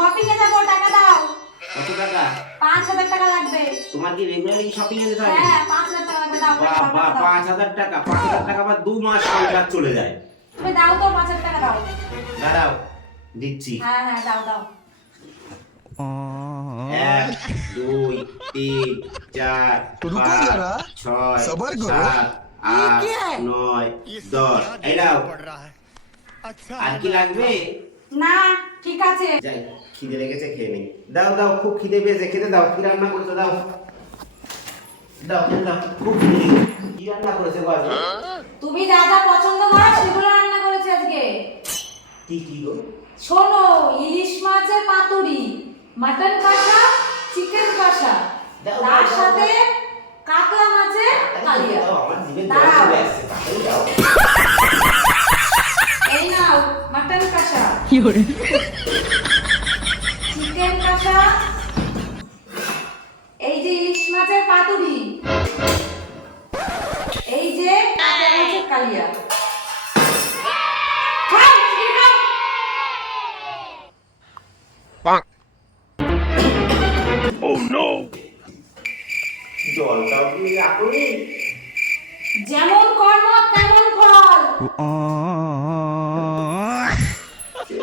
Shopping এ যাব টাকা দাও। কত টাকা? পাঁচ হাজার টাকা লাগবে। তোমার কি রেগুলারলি শপিং এ যেতে হবে হ্যাঁ পাঁচ হাজার টাকা লাগবে দাও বা- টাকা পাঁচ হাজার টাকা পাঁচ হাজার টাকা বা দু মাস সংসার চলে যায়। তুমি দাও তো পাঁচ হাজার টাকা দাও। দাঁড়াও দিচ্ছি। হ্যাঁ হ্যাঁ দাও দাও। এক দুই তিন চার পাঁচ ছয় সাত আট নয় দশ। এই নাও। আর কি লাগবে? না। ঠিক আছে। যাই খিদে লেগেছে খেয়ে নেই দাও দাও খুব খিদে পেয়েছে খেতে দাও। কি রান্না করেছ? দাও। দাও দাও। খুব খিদে কি রান্না করেছে গো তুমি যা যা পছন্দ করো সেগুলো রান্না করেছে আজকে। কি কি গো? শোনো ইলিশ মাছের পাতুরি মাটন কষা চিকেন কষা। তার সাথে কাতলা মাছের কালিয়া দাও, আমার জিভে জল দাও। চলে আসছে তাড়াতাড়ি দাও এই নাও মাটন কষা চিকেন কষা এই যে ইলিশ মাছের পাতুরি। এই যে কালিয়া। খাও, চিকেন জলটাও কি রাখুনি যেমন